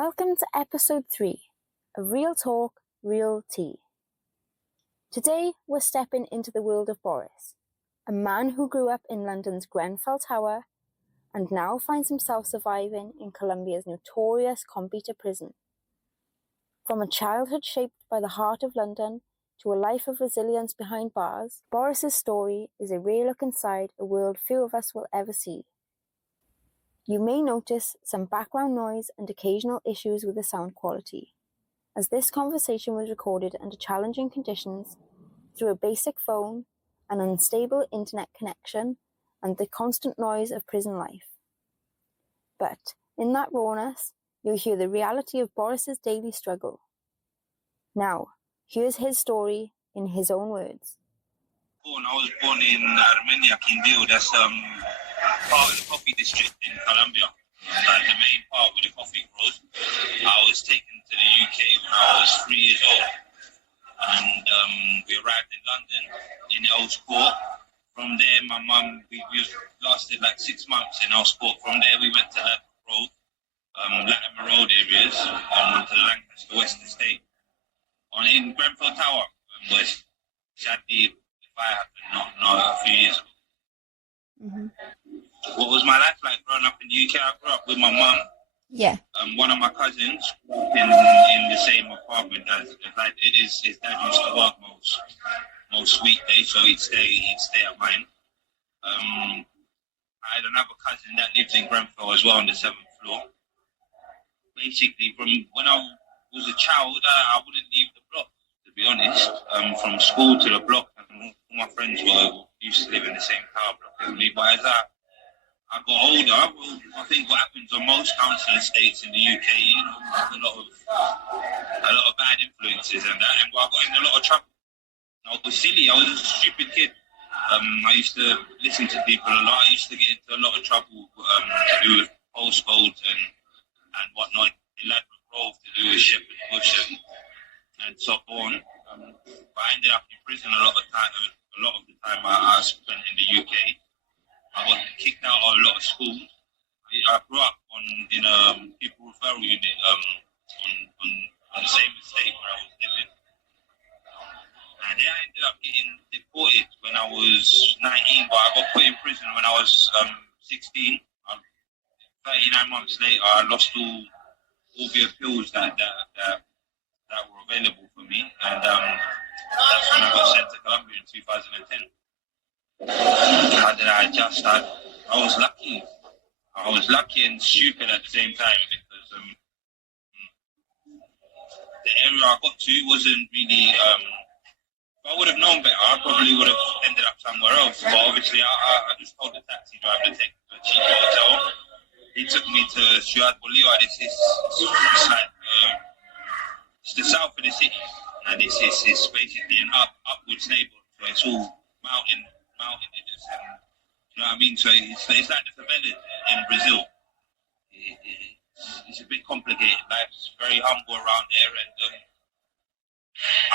Welcome to episode 3 of Real Talk, Real Tea. Today we're stepping into the world of Boris, a man who grew up in London's Grenfell Tower and now finds himself surviving in Colombia's notorious Combita prison. From a childhood shaped by the heart of London to a life of resilience behind bars, Boris's story is a rare look inside a world few of us will ever see. You may notice some background noise and occasional issues with the sound quality, as this conversation was recorded under challenging conditions through a basic phone, an unstable internet connection, and the constant noise of prison life. But in that rawness, you'll hear the reality of Boris's daily struggle. Now, here's his story in his own words. I was born in Armenia, Quindío. That's part of the coffee district in Colombia, like the main part where the coffee grows. I was taken to the UK when I was 3 years old, and we arrived in London in Earl's Court. From there, my mum, we lasted like 6 months in Earl's Court. From there, we went to Latimer Road areas, went to the Lancaster West Estate. In Grenfell Tower, where sadly the fire happened not a few years ago. Mm-hmm. What was my life like growing up in the UK? I grew up with my mum. Yeah. One of my cousins in the same apartment as like it is. His dad used to work most weekdays, so he'd stay at mine. I had another cousin that lives in Grenfell as well on the 7th floor. Basically, from when I was a child, I wouldn't leave the block, to be honest. From school to the block, and all my friends used to live in the same tower block as me. But as I got older, I think what happens on most council estates in the UK, a lot of bad influences and that, and I got in a lot of trouble. I was silly. I was a stupid kid. I used to listen to people a lot. I used to get into a lot of trouble to do with postcodes and whatnot. In Ladbroke Grove to do with Shepherd Bush and so on. But I ended up in prison a lot of the time I spent in the UK. I got kicked out of a lot of schools. I grew up in a people referral unit on the same estate where I was living. And then I ended up getting deported when I was 19, but I got put in prison when I was 16. 39 months later, I lost all the appeals that were available for me, and that's when I got sent to Colombia in 2010. How did I adjust? I was lucky. I was lucky and stupid at the same time, because the area I got to wasn't really. If I would have known better, I probably would have ended up somewhere else. But obviously, I just told the taxi driver to take me to a cheap hotel. He took me to Ciudad Bolívar. It's like it's the south of the city, and it's basically an upwards neighborhood. So it's all mountainous, and you know what I mean. So it's like the favelas in Brazil. It's a bit complicated. Life's very humble around there, and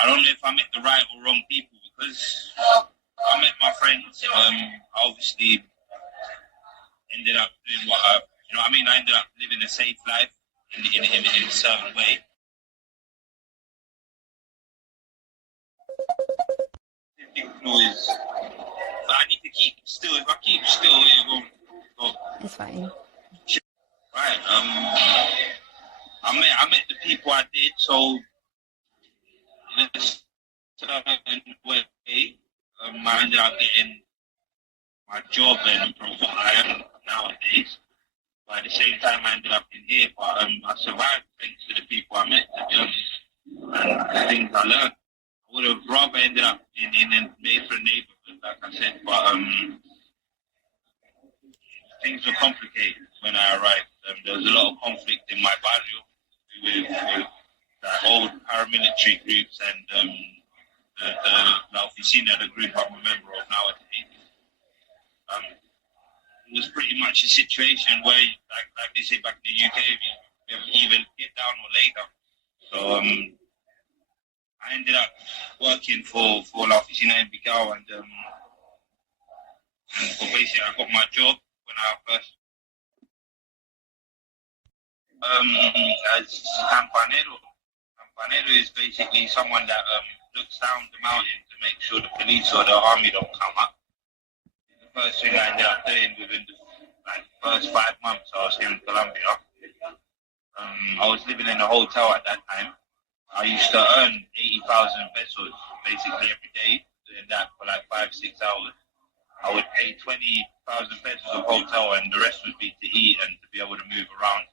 I don't know if I met the right or wrong people, because I met my friends. I obviously ended up doing what you know what I mean? I ended up living a safe life in a certain way. Noise. But I need to keep still. If I keep still, it won't go. It's fine. Right. I met the people I did, so in a certain way, I ended up getting my job and from what I am nowadays. But at the same time, I ended up in here. But I survived thanks to the people I met, to be honest, and the things I learned. I would have rather ended up in a different neighborhood, like I said. But things were complicated when I arrived. There was a lot of conflict in my barrio with the old paramilitary groups and the Oficina, the group I'm a member of nowadays. It was pretty much a situation where, like they say back in the UK, you either get down or lay down. So I ended up working for La Oficina in Bigao, and basically I got my job when I first as campanero. Campanero is basically someone that looks down the mountain to make sure the police or the army don't come up. The first thing I ended up doing within the first 5 months I was here in Colombia. I was living in a hotel at that time. I used to earn 80,000 pesos basically every day, doing that for 5-6 hours. I would pay 20,000 pesos of hotel, and the rest would be to eat and to be able to move around.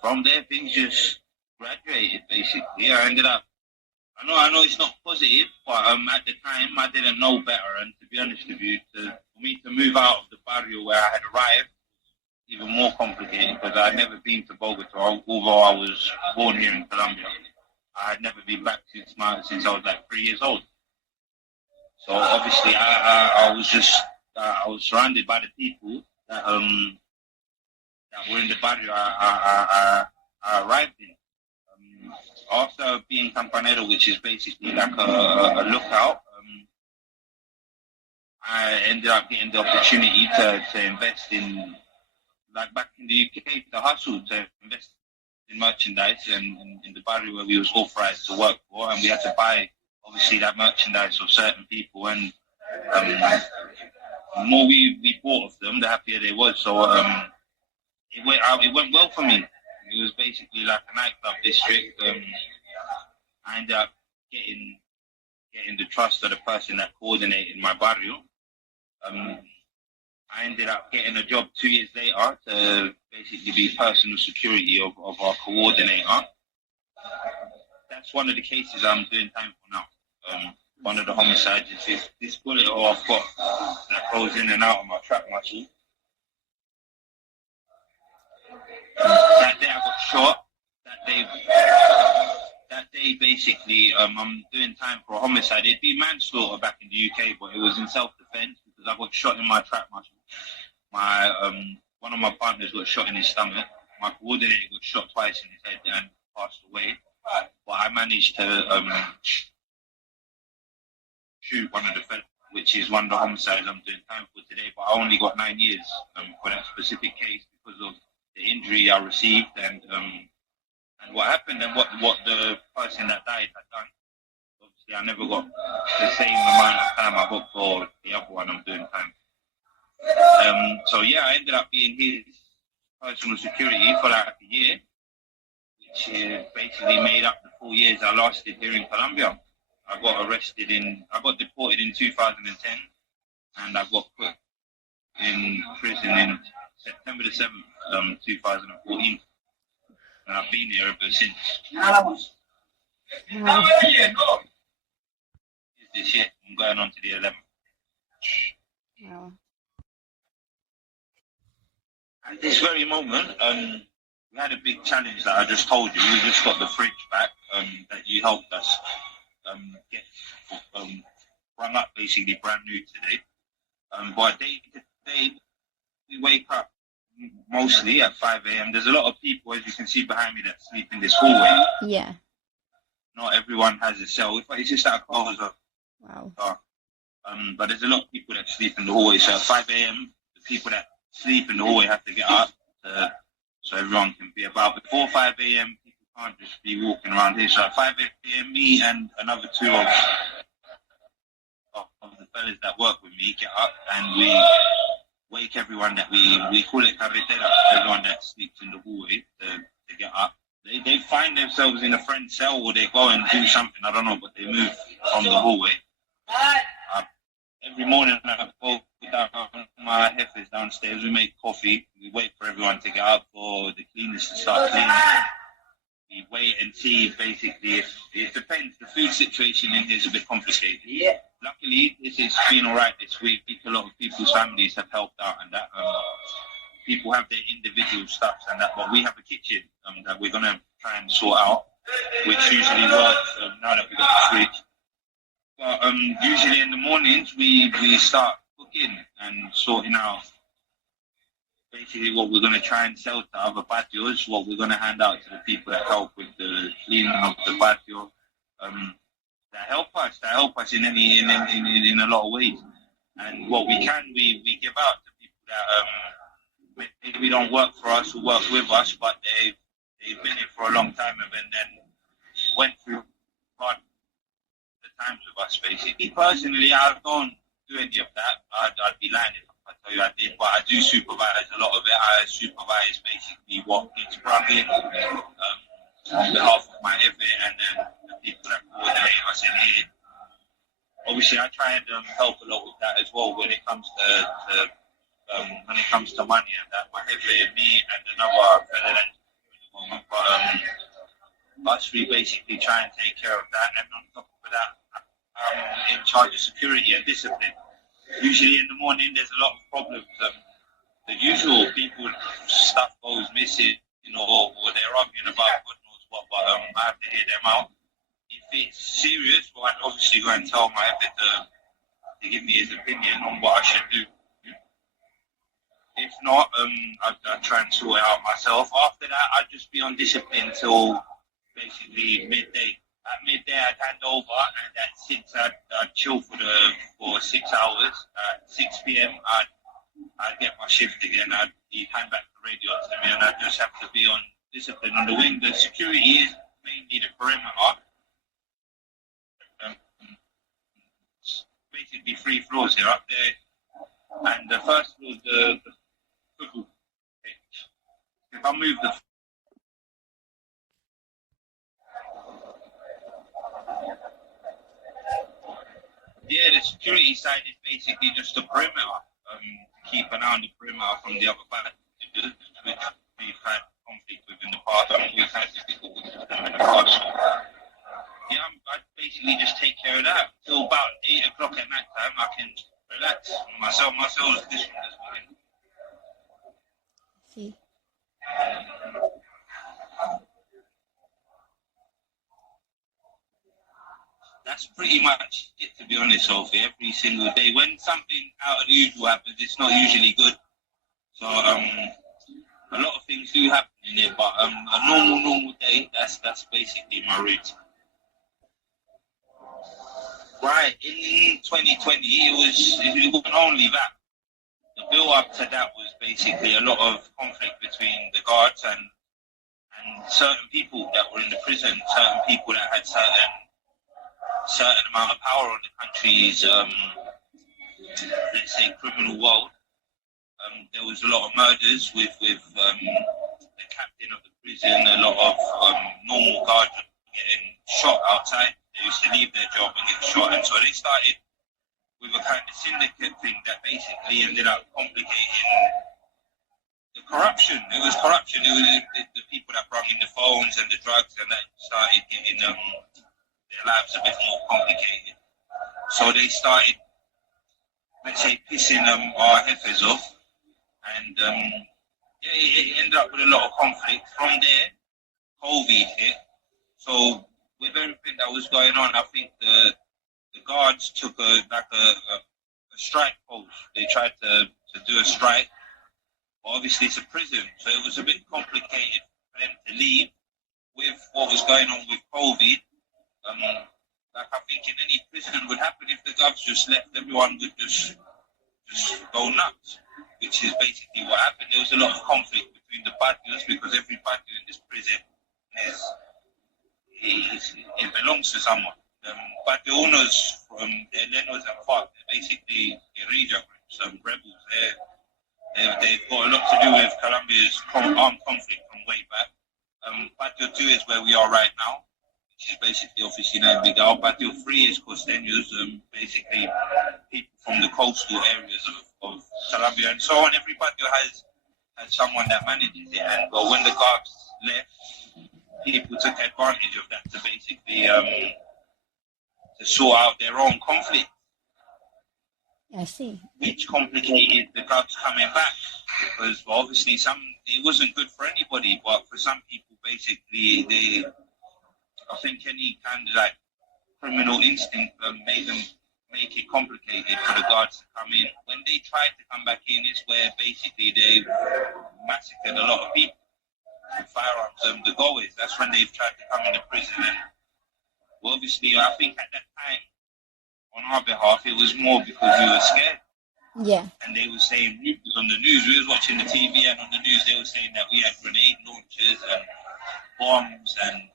From there, things just graduated basically. I ended up. I know it's not positive, but at the time I didn't know better. And to be honest with you, for me to move out of the barrio where I had arrived, even more complicated because I had never been to Bogota, although I was born here in Colombia. I had never been back since I was 3 years old. So obviously, I was surrounded by the people that were in the barrio I arrived in. After being campanero, which is basically like a lookout, I ended up getting the opportunity to invest in, back in the UK, to hustle, to invest in merchandise and in the barrio where we was authorized to work for, and we had to buy, obviously, that merchandise of certain people, and the more we bought of them, the happier they was. So it went well for me. It was basically like a nightclub district. I ended up getting the trust of the person that coordinated my barrio. I ended up getting a job 2 years later to basically be personal security of our coordinator. That's one of the cases I'm doing time for now. One of the homicides is this bullet hole I've got that goes in and out of my trap muscle. That day I got shot. That day basically, I'm doing time for a homicide. It'd be manslaughter back in the UK, but it was in self-defense because I got shot in my trap muscle. One of my partners got shot in his stomach. My coordinator got shot twice in his head and passed away. But I managed to shoot one of the fellas, which is one of the homicides I'm doing time for today. But I only got 9 years for that specific case because of the injury I received and what happened and what the person that died had done. Obviously, I never got the same amount of time I got for the other one I'm doing time. So yeah, I ended up being his personal security for a year, which basically made up the 4 years I lasted here in Colombia. I got deported in 2010, and I got put in prison in September the 7th, 2014. And I've been here ever since. This year, I'm going on to the 11th. Wow. At this very moment, we had a big challenge that I just told you. We just got the fridge back that you helped us get run up, basically brand new today. But day to day, we wake up mostly at 5 a.m. There's a lot of people, as you can see behind me, that sleep in this hallway. Yeah. Not everyone has a cell. It's just that close up. Wow. But there's a lot of people that sleep in the hallway. So at 5 a.m., the people that sleep in the hallway have to get up so everyone can be about. Before 5 a.m., people can't just be walking around here. So at 5 a.m., me and another two of the fellas that work with me get up and we wake everyone that we call it carretera, everyone that sleeps in the hallway to get up. They find themselves in a friend's cell or they go and do something, I don't know, but they move from the hallway. Every morning I go down my heifers downstairs, we make coffee, we wait for everyone to get up for the cleaners to start cleaning. We wait and see, basically, it depends. The food situation in here is a bit complicated. Yeah. Luckily, it's been all right this week. A lot of people's families have helped out and that. People have their individual stuff and that, but we have a kitchen that we're going to try and sort out, which usually works now that we've got the fridge. But usually in the mornings, we start cooking and sorting out basically what we're going to try and sell to other patios, what we're going to hand out to the people that help with the cleaning of the patio, that help us in a lot of ways. And what we can, we give out to people maybe don't work for us or work with us, but they've been here for a long time and then went through hard times with us, basically. Personally, I don't do any of that. I'd be lying if I tell you I did, but I do supervise a lot of it. I supervise basically what gets brought in on behalf of my effort and then the people that coordinate us in here. Obviously, I try and help a lot with that as well when it comes to money and that. My effort, me and another fellow at the moment, but us we basically try and take care of that, and on top of that, in charge of security and discipline. Usually in the morning there's a lot of problems. The usual people, stuff goes missing, or they're arguing about God knows what, but I have to hear them out. If it's serious, well, I'd obviously go and tell my editor to give me his opinion on what I should do. If not, I'd try and sort it out myself. After that, I'd just be on discipline till basically midday. At midday, I'd hand over, and at 6, I'd chill for 6 hours. At 6 p.m., I'd get my shift again. He'd hand back the radio to me, and I'd just have to be on discipline on the wing. The security is mainly the perimeter. Basically 3 floors here, up there, and the first floor is the football pitch. If I move the security side is basically just the perimeter. Keep an eye on the perimeter from the other side, which we've had conflict with in the past. We've had difficulties with them in the past. Yeah, I basically just take care of that till about 8 o'clock at night time. I can relax. Myself is this one this morning. See. That's pretty much it, to be honest, Sophie. Every single day, when something out of the usual happens, it's not usually good. So a lot of things do happen in it, but a normal day, that's basically my routine. Right, in 2020, it wasn't only that. The build-up to that was basically a lot of conflict between the guards and certain people that were in the prison, certain people that had certain amount of power on the country's, let's say, criminal world. There was a lot of murders with the captain of the prison, a lot of normal guards getting shot outside. They used to leave their job and get shot, and so they started with a kind of syndicate thing that basically ended up complicating the corruption. It was corruption. It was the people that brought in the phones and the drugs, and that started getting their lives a bit more complicated. So they started, let's say, pissing our heifers off, and it ended up with a lot of conflict. From there, COVID hit. So with everything that was going on, I think the guards took a strike pose. They tried to do a strike. But obviously, it's a prison, so it was a bit complicated for them to leave with what was going on with COVID. Like I think in any prison would happen if the guards just left, everyone would just go nuts, which is basically what happened. There was a lot of conflict between the badios because every badio in this prison it belongs to someone. But the owners from Elenos and FARC, they're basically guerrilla groups, rebels. They've got a lot to do with Colombia's armed conflict from way back. Patio 2 is where we are right now, which is basically Oficina de Miguel. Patio 3 is Costeños, basically people from the coastal areas of Colombia and so on. Every patio has someone that manages it, and when the guards left, people took advantage of that to basically to sort out their own conflict. I see. Which complicated the guards coming back, because obviously it wasn't good for anybody, but for some people, basically, I think any kind of like criminal instinct made them make it complicated for the guards to come in. When they tried to come back in, it's where basically they massacred a lot of people with firearms. The goalies, that's when they've tried to come into prison. And well, obviously, I think at that time, on our behalf, it was more because we were scared. Yeah. And they were saying rumors on the news. We was watching the TV, and on the news they were saying that we had grenade launchers and bombs, and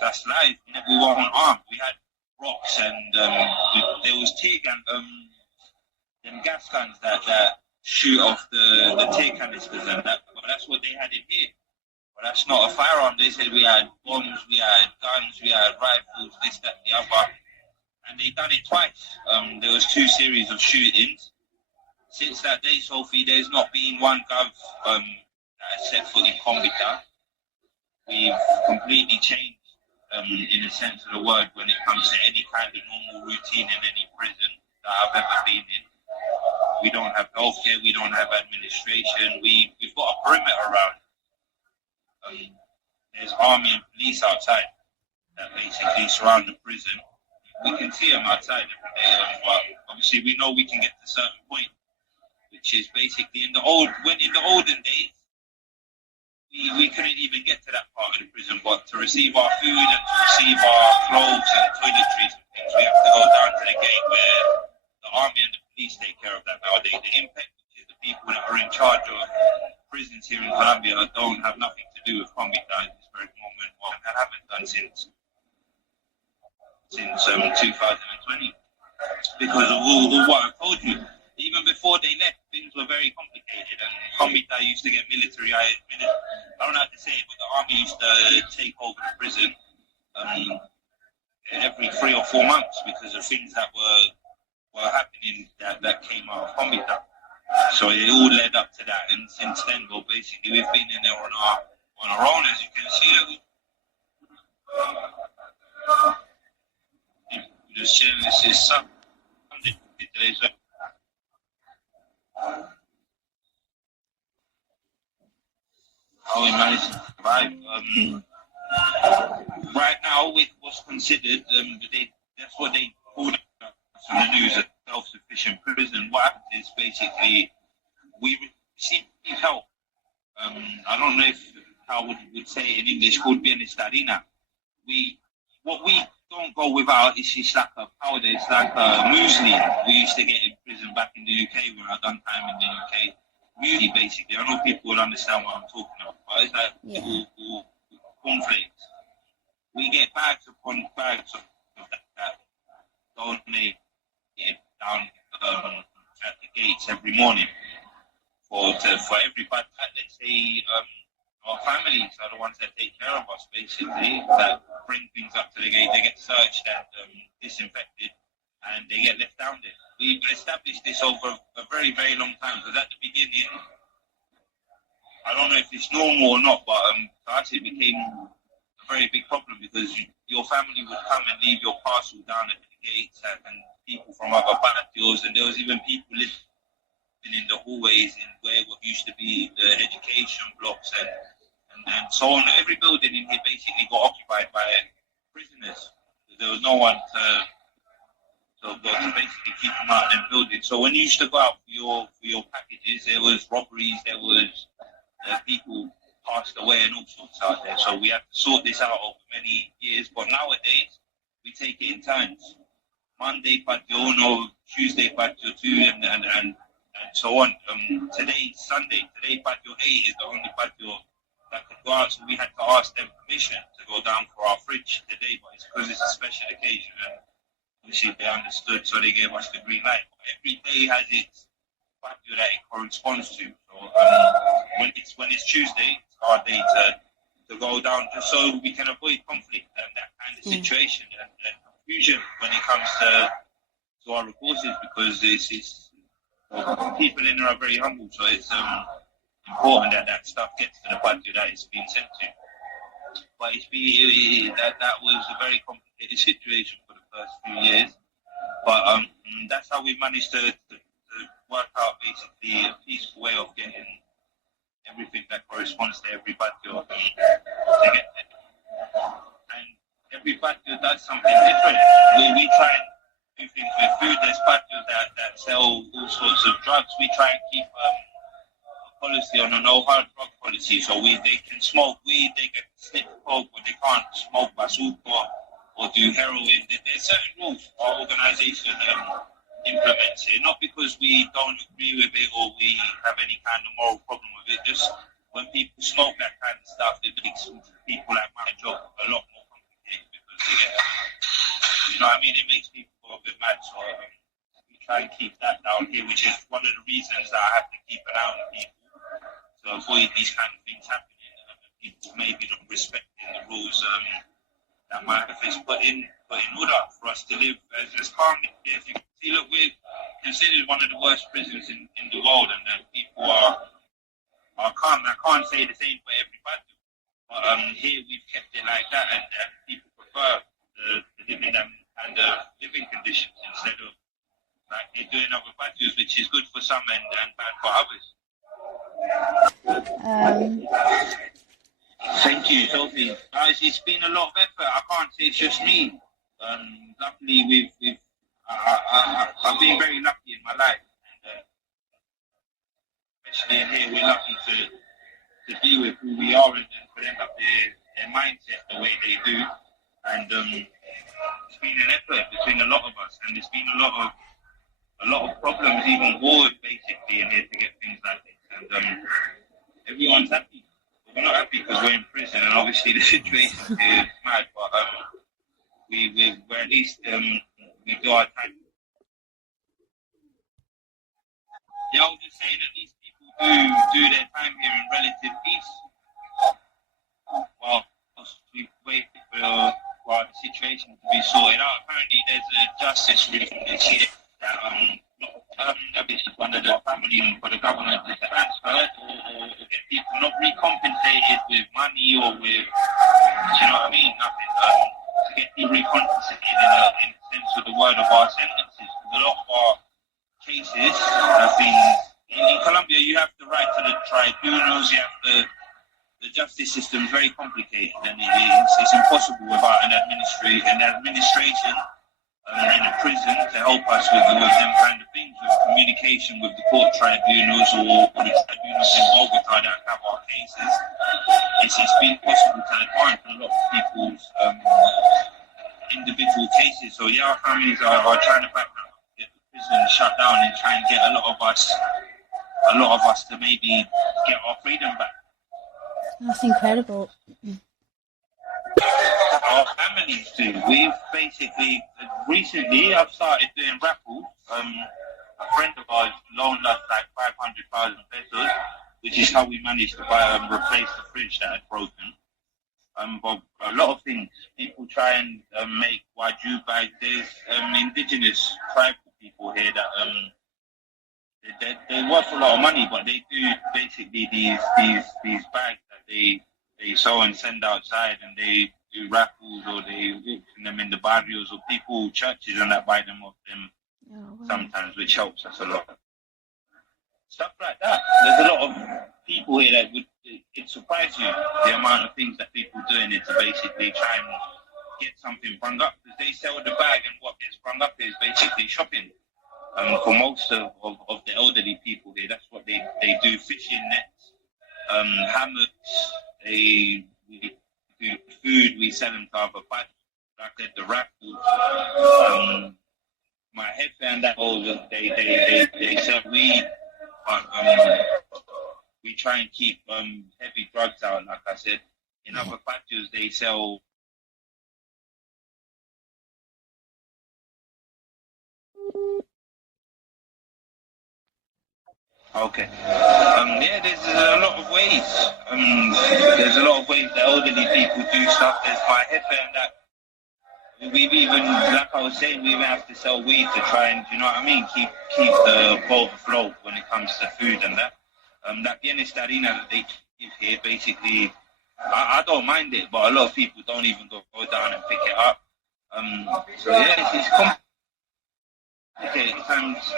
that's live. We weren't armed. We had rocks, and there was tear gun, them gas guns that shoot off the tear canisters, and that. But that's what they had in here. But that's not a firearm. They said we had bombs, we had guns, we had rifles, this, that, the other. And they done it twice. There was 2 series of shootings. Since that day, Sophie, there's not been one gov that has set foot in Combita. We've completely changed, in the sense of the word, when it comes to any kind of normal routine in any prison that I've ever been in. We don't have healthcare, we don't have administration. We've got a perimeter around. There's army and police outside that basically surround the prison. We can see them outside every day, but obviously we know we can get to a certain point, which is basically in the olden days, we couldn't even get to that part of the prison, but to receive our food and to receive our clothes and toiletries and things, we have to go down to the gate where the army and the police take care of that nowadays. The impact, which is the people that are in charge of prisons here in Colombia, don't have nothing to do with Combita at this very moment, and haven't done since 2020, because of all what I've told you. Even before they left, things were very complicated, and Combita used to get militarized. I don't know how to say it, but the army used to take over the prison every 3 or 4 months because of things that were happening that came out of Combita. So it all led up to that, and since then, well, basically we've been in there on our own, as you can see. Just chilling. This is Sunday today, so. How we managed to survive. Right now, with what's considered, that's what they call it from the news, a self-sufficient prison. What happens is basically we receive help. I don't know how would say it in English, called bienestarina. What we don't go without is just like a powder. It's like a muesli we used to get in prison back in the UK when I done time in the UK. Muesli, basically. I know people would understand what I'm talking about, but it's like little cornflakes. We get bags upon bags of that donated down at the gates every morning for everybody. Let's say our families are the ones that take care of us, basically, that bring things up to the gate. They get searched and disinfected, and they get left down there. We've established this over a very, very long time, because at the beginning, I don't know if it's normal or not, but for us it became a very big problem, because your family would come and leave your parcel down at the gates, and people from other patios, and there was even people living in the hallways in where what used to be the education blocks and so on. Every building in here basically got occupied by prisoners. There was no one to basically keep them out in the building. So when you used to go out for your packages, there was robberies, there was people passed away and all sorts out there. So we had to sort this out over many years. But nowadays, we take it in turns. Monday patio, no, Tuesday patio 2, and so on. Today, Sunday, today patio 8 is the only patio that could go out, so we had to ask them permission to go down for our fridge today, but it's because it's a special occasion, and obviously they understood, so they gave us the green light. But every day has its patio that it corresponds to. So when it's Tuesday, it's our day to go down, just so we can avoid conflict and that kind of situation and confusion when it comes to our resources, because people in there are very humble, so it's important that stuff gets to the patio that it's being sent to. But that was a very complicated situation for the first few years. But that's how we managed to work out basically a peaceful way of getting everything that corresponds to every patio to get there. And every patio does something different. We try and do things with food. There's patios that sell all sorts of drugs. We try and keep policy on a no hard drug policy, so they can smoke weed, they can sniff coke, but they can't smoke bazooka or do heroin. There's certain rules our organization implements it, not because we don't agree with it or we have any kind of moral problem with it. Just when people smoke that kind of stuff, it makes people like my job a lot more complicated because they get, you know what I mean? It makes people go a bit mad. So we try and keep that down here, which is one of the reasons that I have to keep an eye on people to avoid these kind of things happening. People maybe not respecting the rules that my office put in order for us to live as calmly. As you can see, look, we're considered one of the worst prisons in the world, and people are calm. I can't say the same for everybody, but here we've kept it like that, and people prefer the living and the living conditions instead of like they're doing other values, which is good for some and bad for others. Thank you, Sophie. Guys, it's been a lot of effort. I can't say it's just me. Luckily, I've been very lucky in my life, and especially in here, we're lucky to be with who we are and for them up their mindset the way they do. And it's been an effort between a lot of us, and there's been a lot of problems, even wars, basically, in here to get things like this. And everyone's happy. We're not happy because we're in prison, and obviously the situation is mad, but we're at least we do our time. Yeah, I was just saying that these people do their time here in relative peace. Well, we wait for the situation to be sorted out. Apparently, there's a justice reform this year that is one of the family for the government to transfer or get people not recompensated with money or with, you know what I mean, nothing, to get people recompensated in the sense of the word of our sentences. Because a lot of our cases have been, in Colombia, you have the right to the tribunals, you have the justice system is very complicated, and it's impossible without an administration in a prison to help us with them kind of things, with communication with the court tribunals or the tribunals in Bogota that have our cases. It's been possible to advance a lot of people's individual cases. So yeah, our families are trying to back up, get the prison shut down and try and get a lot of us to maybe get our freedom back. That's incredible. Our families do. We've basically, recently, I've started doing raffles. A friend of ours loaned us like 500,000 pesos, which is how we managed to replace the fridge that had broken. But a lot of things, people try and make waju bags. There's indigenous tribal people here that they're worth a lot of money, but they do basically these bags that they sew and send outside, and they do raffles or they auction them in the barrios, or people, churches and that buy them off them sometimes, which helps us a lot. Stuff like that. There's a lot of people here that it surprise you, the amount of things that people are doing it to basically try and get something brung up, because they sell the bag and what gets brung up is basically shopping. For most of the elderly people here, that's what they do. Fishing nets, hammocks, we do food, we sell them to other parties. Like I said, the raffles, my headband, that all they sell weed, but we try and keep heavy drugs out. Like I said, in other patches they sell. Okay. Yeah, there's a lot of ways. There's a lot of ways that elderly people do stuff. There's my headband that we've even, like I was saying, we even have to sell weed to try and, you know what I mean, keep the boat afloat when it comes to food and that. That bienestarina that they give here, basically, I don't mind it, but a lot of people don't even go down and pick it up. So yeah, it's complicated. Sometimes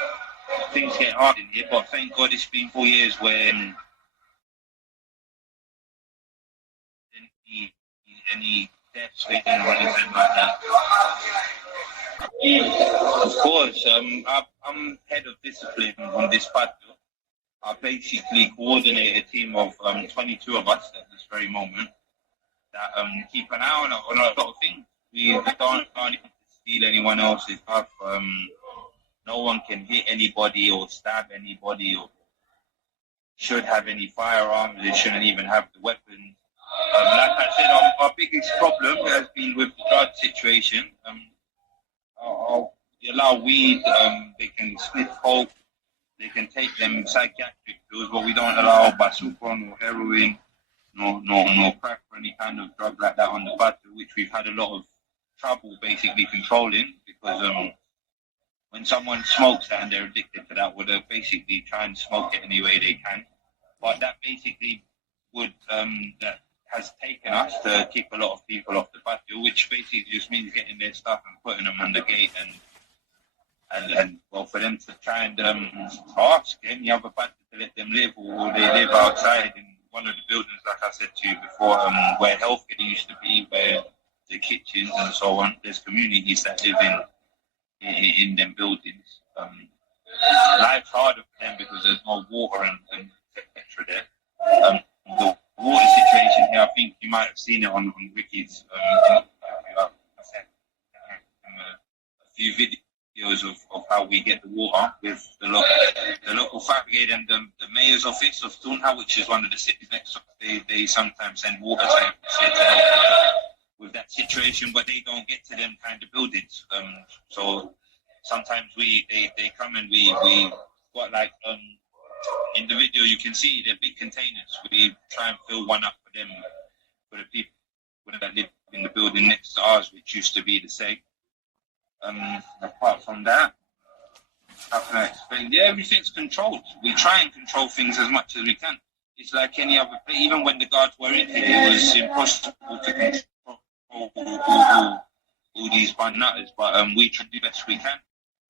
things get hard in here, but thank God it's been 4 years when any deaths or anything like that. Of course, I'm head of discipline on this patio. I basically coordinate a team of 22 of us at this very moment that keep an eye on a lot of things. We don't steal anyone else's stuff. no one can hit anybody or stab anybody or should have any firearms. They shouldn't even have the weapons. Like I said, our biggest problem has been with the drug situation. They allow weed, they can sniff coke, they can take them psychiatric pills, but we don't allow basukon or heroin, no crack or any kind of drug like that on the patio, which we've had a lot of trouble basically controlling, because when someone smokes that and they're addicted to that, well, they basically try and smoke it any way they can. But that basically that has taken us to kick a lot of people off the patio, which basically just means getting their stuff and putting them on the gate and well, for them to try and ask any other patio to let them live, or they live outside in one of the buildings, like I said to you before, where healthcare used to be, where the kitchens and so on. There's communities that live in them buildings. Life's harder for them because there's no water and etc. there. The water situation here, I think you might have seen it on Ricky's a few videos of how we get the water with the local fire brigade and the mayor's office of Tunha, which is one of the cities next to us. They sometimes send water tanks here to help with that situation, but they don't get to them kind of buildings. So sometimes they come and we got like in the video you can see they're big containers. We try and fill one up for them, for the people that live in the building next to ours, which used to be the same. Apart from that, how can I explain? Yeah, everything's controlled. We try and control things as much as we can. It's like any other place. Even when the guards were in here, it was impossible to control all these bun nutters, but we try to do the best we can.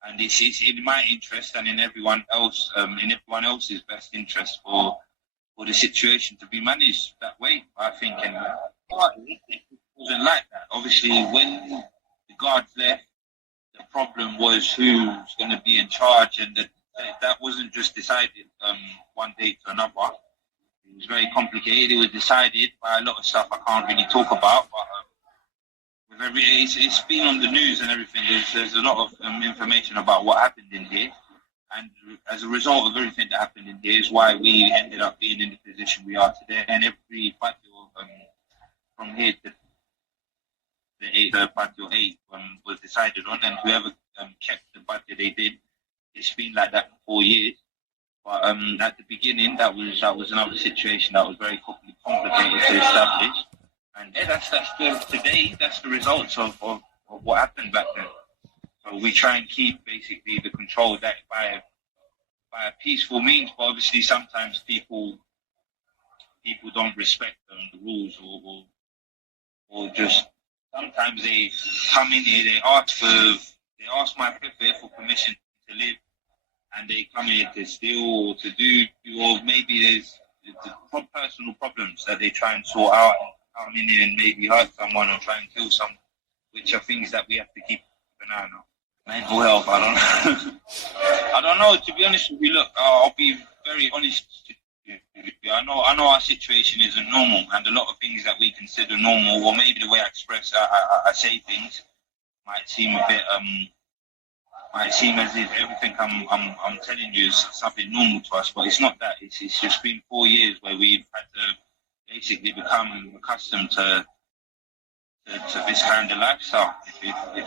And it's in my interest and in everyone else's best interest for the situation to be managed that way, I think. And it wasn't like that. Obviously, when the guards left, the problem was who's going to be in charge, and that wasn't just decided one day to another. It was very complicated. It was decided by a lot of stuff I can't really talk about, but it's been on the news and everything. There's a lot of information about what happened in here, and as a result of everything that happened in here is why we ended up being in the position we are today. And every patio from here to the patio 8 was decided on, and whoever kept the patio they did. It's been like that for 4 years. But at the beginning, that was another situation that was very complicated to establish. And yeah, that's the results of what happened back then. So we try and keep basically the control that by a peaceful means, but obviously sometimes people don't respect the rules, or just sometimes they come in here, they ask my Pepe for permission to live, and they come here to steal or to do, or maybe there's personal problems that they try and sort out. Come in here and maybe hurt someone or try and kill someone, which are things that we have to keep an eye on. Mental health, I don't know. To be honest with you, look, I'll be very honest with you. I know our situation isn't normal, and a lot of things that we consider normal, or maybe the way I express, I say things, might seem a bit, might seem as if everything I'm telling you is something normal to us, but it's not that. It's just been 4 years where we've had to basically become accustomed to this kind of lifestyle, if I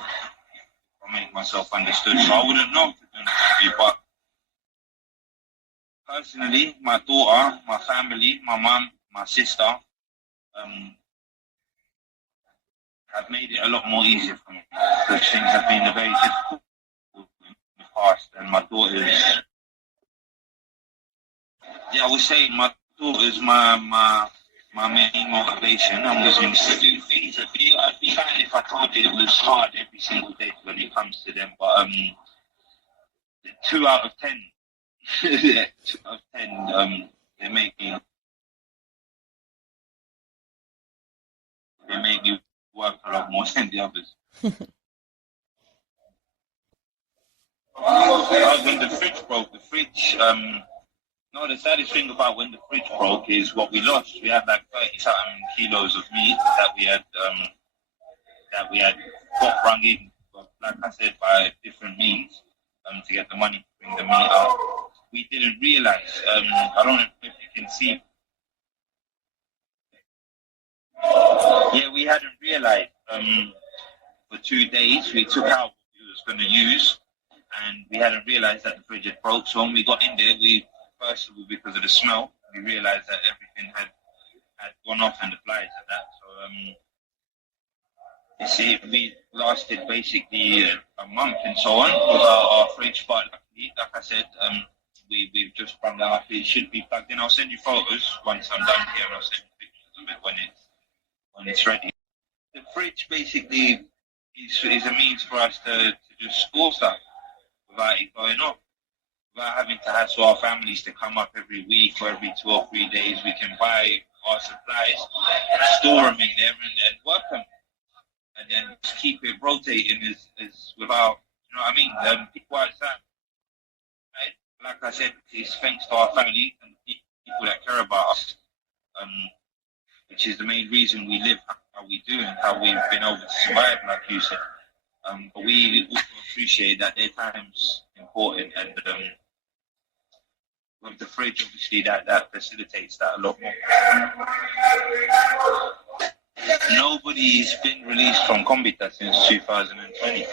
make myself understood. So I wouldn't know, to be honest with you, but personally, my daughter, my family, my mum, my sister, have made it a lot more easier for me, because things have been very difficult in the past, and my daughter's, I was saying, my daughter's my main motivation. I'm listening to do things. I'd be fine if I told you it was hard every single day when it comes to them. But 2 out of 10, 2 out of 10, they make me work a lot more than the others. When the fridge broke, no, the saddest thing about when the fridge broke is what we lost. We had like 30-something kilos of meat that we had got brung in, like I said, by different means. to get the money to bring the meat out. We didn't realise. I don't know if you can see. Yeah, we hadn't realised. For 2 days, we took out what we was going to use, and we hadn't realised that the fridge had broke. So when we got in there, first of all, because of the smell, we realised that everything had gone off and the flies and that. So you see, we lasted basically a month and so on with our fridge. But luckily, like I said, we've just found out it should be plugged in. I'll send you photos once I'm done here, and I'll send you pictures of it when it's ready. The fridge basically is a means for us to just store stuff without it going off, without having to hassle our families to come up every week or every 2 or 3 days. We can buy our supplies, store them in there, and work them, and then just keep it rotating is without, you know what I mean? People outside, like I said, it's thanks to our family and people that care about us, which is the main reason we live how we do and how we've been able to survive, like you said. But we also appreciate that their time's important, and with the fridge, obviously, that facilitates that a lot more. Nobody's been released from Combita since 2020. Like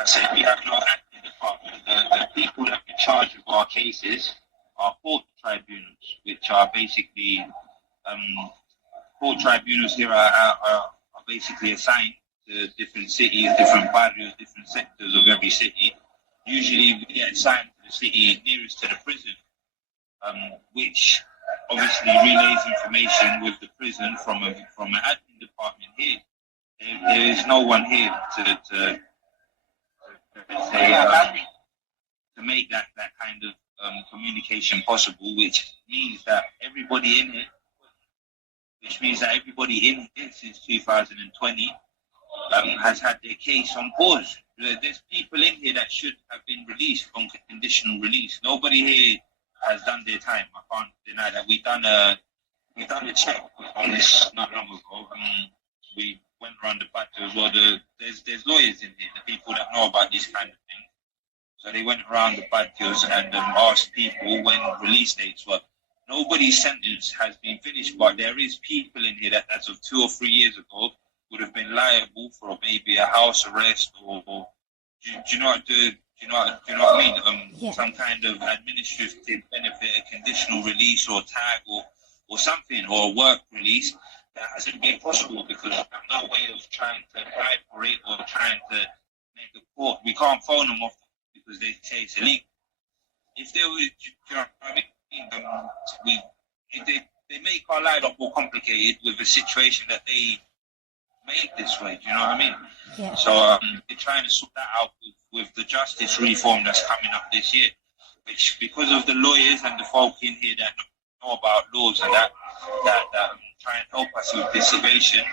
I said, we have no acting department. The people that are in charge of our cases are court tribunals, which are basically court tribunals here are basically assigned to different cities, different barrios, different sectors of every city. Usually we get assigned to the city nearest to the prison, which obviously relays information with the prison from an admin department here. There is no one here to make that kind of communication possible, which means that everybody in here since 2020 has had their case on pause. There's people in here that should have been released on conditional release. Nobody here has done their time. I can't deny that. We done a check on this not long ago. We went around the back as well. There's lawyers in here, the people that know about these kind of things. So they went around the patios and asked people when release dates were. Nobody's sentence has been finished, but there is people in here that, as of 2 or 3 years ago, would have been liable for maybe a house arrest or do you know what I mean? Yeah. Some kind of administrative benefit, a conditional release or tag or something, or a work release that hasn't been possible because there's no way of trying to apply for it or trying to make a court. We can't phone them off because they say it's illegal. If they were, you know what I mean? They make our life a lot more complicated with a situation that they made this way. Do you know what I mean? Yeah. So they're trying to sort that out with the justice reform that's coming up this year, which because of the lawyers and the folk in here that know about laws and that try and help us with this situation,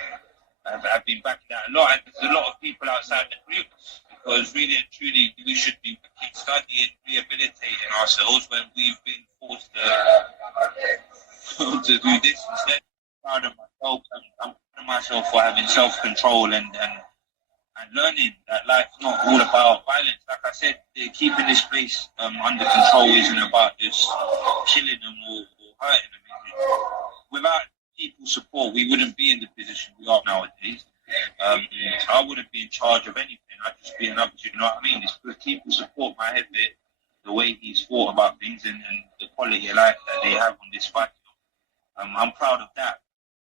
have been backing that a lot. And there's a lot of people outside the group, because really and truly we should be studying, rehabilitating ourselves when we've been forced to do this instead. I'm proud of myself. I'm proud of myself for having self-control and learning that life's not all about violence. Like I said, keeping this place under control isn't about just killing them or hurting them. Without people's support, we wouldn't be in the position we are nowadays. I wouldn't be in charge of anything. I'd just be another, you know what I mean? It's because people support my head bit, the way he's thought about things and the quality of life that they have on this fight. I'm proud of that.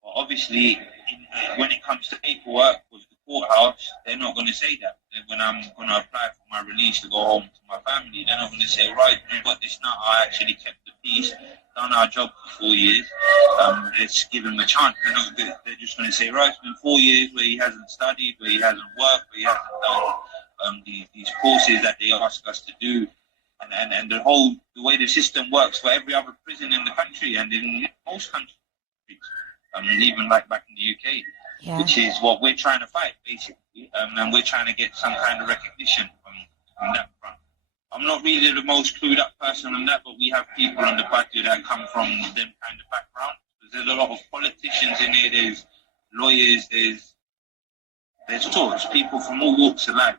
But obviously, when it comes to paperwork with the courthouse, they're not going to say that. When I'm going to apply for my release to go home to my family, they're not going to say, right, you got this now. I actually kept the peace, done our job for 4 years. Let's give him a chance. They're just going to say, right, it's been 4 years where he hasn't studied, where he hasn't worked, where he hasn't done these courses that they ask us to do. And the way the system works for every other prison in the country and in most countries, even like back in the UK, Yeah. which is what we're trying to fight, basically. And we're trying to get some kind of recognition on that front. I'm not really the most clued up person on that, but we have people on the patio that come from them kind of background. There's a lot of politicians in here, there's lawyers, there's people from all walks of life.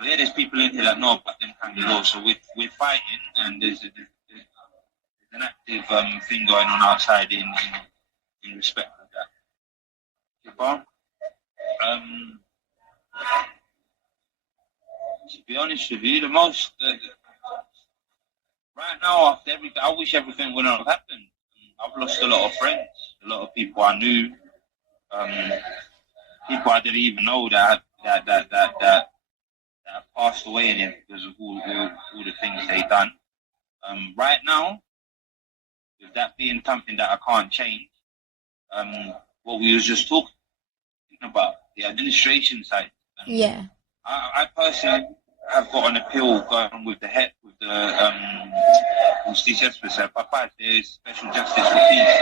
So yeah, there's people in here that know about them kind of laws. So we're fighting, and there's an active thing going on outside in respect of that. To be honest with you, the most right now after everything, I wish everything wouldn't have happened. I've lost a lot of friends, a lot of people I knew, people I didn't even know that have passed away in it because of all the things they done. Right now, with that being something that I can't change, what we was just talking about, the administration side. Yeah. I personally have got an appeal going with the Justicia Especial para Paz. There's special justice for peace.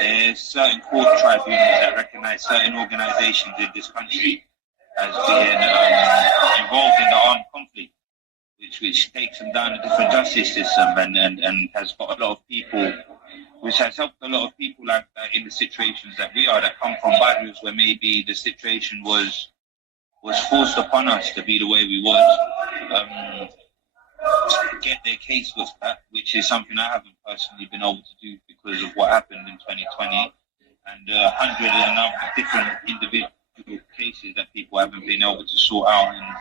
There's certain court tribunals that recognize certain organizations in this country as being involved in the armed conflict, which takes them down a different justice system and has got a lot of people, which has helped a lot of people like that in the situations that we are, that come from barrios where maybe the situation was forced upon us to be the way we was, get their case looked at, which is something I haven't personally been able to do because of what happened in 2020 and 100 and other different individual cases that people haven't been able to sort out, and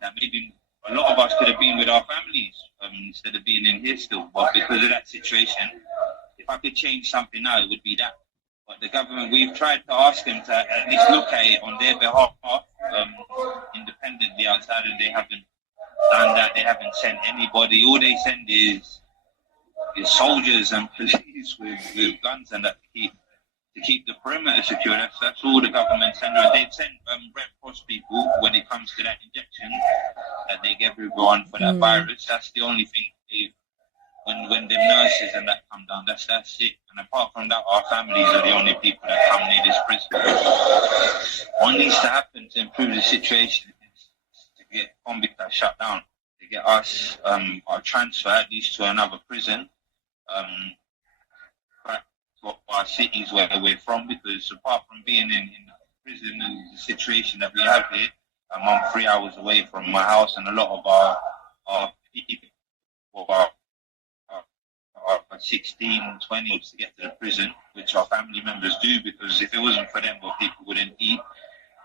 that maybe a lot of us could have been with our families instead of being in here still. But because of that situation, if I could change something now, it would be that. But the government, we've tried to ask them to at least look at it on their behalf, independently outside, and they haven't done that. They haven't sent anybody. All they send is soldiers and police with guns and that to keep the perimeter secure. That's all the government send. They've sent Red Cross people when it comes to that injection that they give everyone for that virus. That's the only thing when the nurses and that come down, that's it. And apart from that, our families are the only people that come near this prison. What needs to happen to improve the situation is to get Combita shut down, to get us our transfer at least to another prison, back to our cities where we're from, because apart from being in prison and the situation that we have here, I'm 3 hours away from my house, and a lot of our people, our 16, 20 to get to the prison, which our family members do, because if it wasn't for them, well, people wouldn't eat.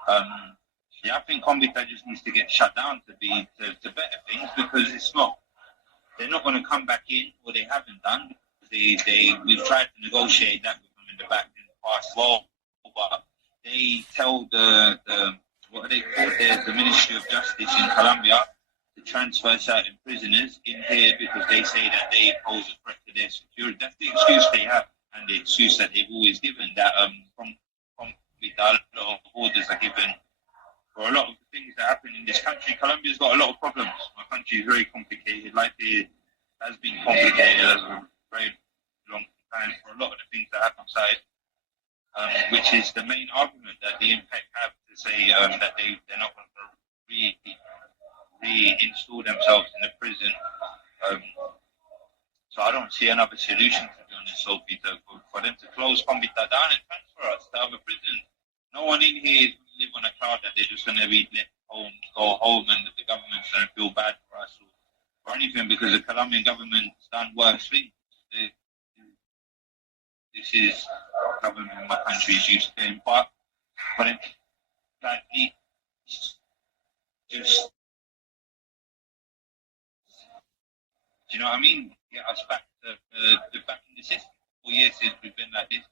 I think Combita just needs to get shut down to better things, because they're not going to come back in, or they haven't done. We've tried to negotiate that with them in the back in the past, but they tell the Ministry of Justice in Colombia to transfer certain prisoners in here because they say that they pose a threat to their security. That's the excuse they have, and the excuse that they've always given, that from a lot of orders are given for a lot of the things that happen in this country. Colombia's got a lot of problems. My country is very complicated. Life here has been complicated as a very long time for a lot of the things that happen outside, which is the main argument that the impact have to say that they're not going to reinstall themselves in the prison. So I don't see another solution, to be honest, Sophie, for them to close Combita down and transfer us to other prisons. No one in here live on a cloud that they're just going to be go home and that the government's going to feel bad for us or anything, because the Colombian government's done worse things. This is government in my country is used to getting but it like just, do you know what I mean? Get us back back in the system. 4 years since we've been like this,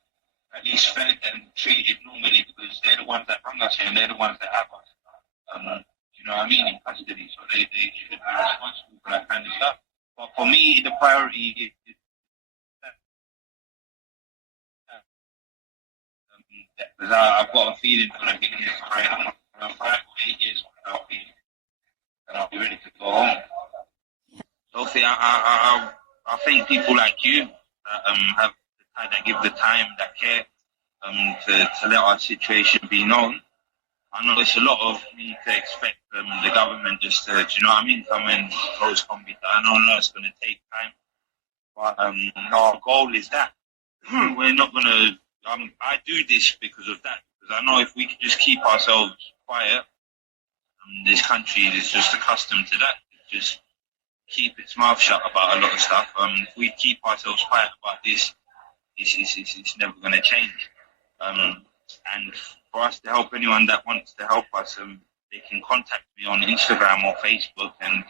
at least fed and treated normally, because they're the ones that bring us here and they're the ones that have us. Do you know what I mean? In custody, so they should be responsible for that kind of stuff. But for me, the priority is because I've got a feeling when I get here around 5 or 8 years, and I'll be ready to go home. Sophie, I think people like you that that give the time, that care, to let our situation be known. I know it's a lot of me to expect the government just to, do you know what I mean, come and close Combita. I know it's going to take time, but our goal is that. We're not going to, I do this because of that, because I know if we could just keep ourselves quiet, this country is just accustomed to that. Just keep its mouth shut about a lot of stuff. If we keep ourselves quiet about this, it's never going to change. And for us to help anyone that wants to help us, they can contact me on Instagram or Facebook, and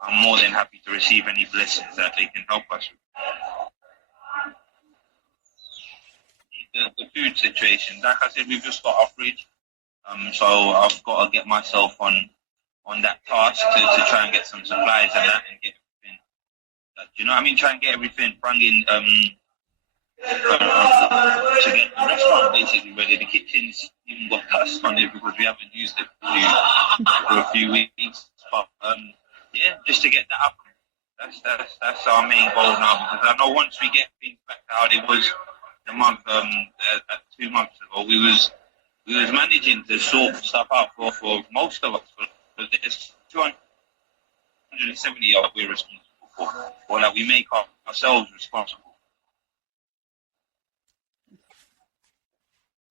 I'm more than happy to receive any blessings that they can help us with. The food situation, like I said, we've just got our fridge, so I've got to get myself on that task to try and get some supplies and that, and get everything. Do you know what I mean? Try and get everything brung in to get the restaurant basically ready. The kitchen's even got dust on it because we haven't used it for a few weeks. But just to get that up, that's our main goal now. Because I know once we get things back to how it was the month 2 months ago, we was managing to sort stuff out for most of us. But there's 270 of we're responsible for, or that we make ourselves responsible.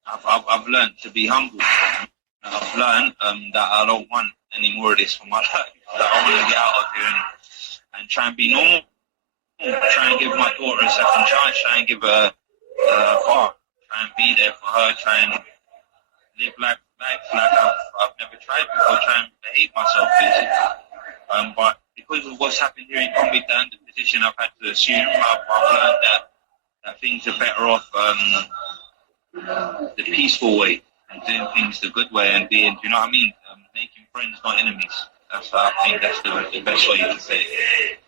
I've learned to be humble. I've learned that I don't want any more of this for my life. That I want to get out of here and try and be normal. Try and give my daughter a second chance. Try and give her a heart. Try and be there for her. Try and live life like I've never tried before. Try and behave myself, basically. But because of what's happened here in Combita and the position I've had to assume, I've learned that things are better off the peaceful way and doing things the good way and being, do you know what I mean? Making friends, not enemies. I think that's the best way to say it.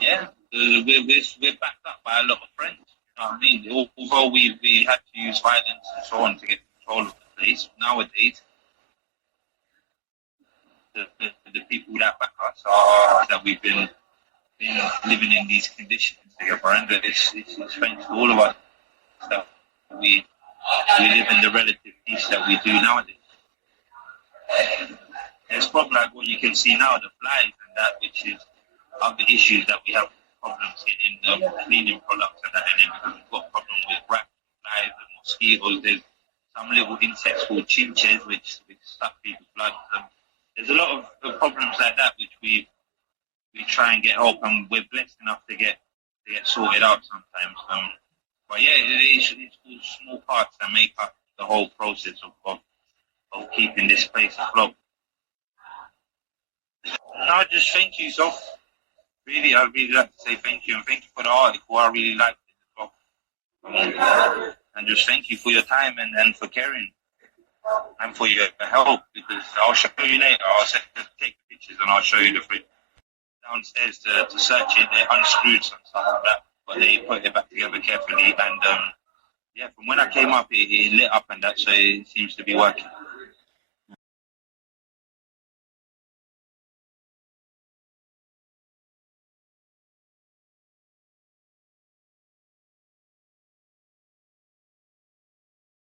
Yeah, we're backed up by a lot of friends. You know what I mean? Although we had to use violence and so on to get control of the place, nowadays the people that back us are that we've been living in these conditions together, and it's thanks to all of us that we live in the relative peace that we do nowadays. There's problems like what you can see now, the flies and that, which is other issues that we have problems getting cleaning products and that, and then because we've got problems with rats, flies and mosquitoes. There's some little insects called chinches which suck people's blood. There's a lot of problems like that which we try and get help, and we're blessed enough to get sorted out sometimes. But yeah, it's all small parts that make up the whole process of keeping this place afloat. No, just thank you, so really, I'd really like to say thank you, and thank you for the article. I really liked it as well. And just thank you for your time and for caring and for your help, because I'll show you later. I'll take pictures and I'll show you the fridge downstairs to search it. They unscrewed some stuff like that, but they put it back together carefully. And from when I came up, it lit up and that, so it seems to be working.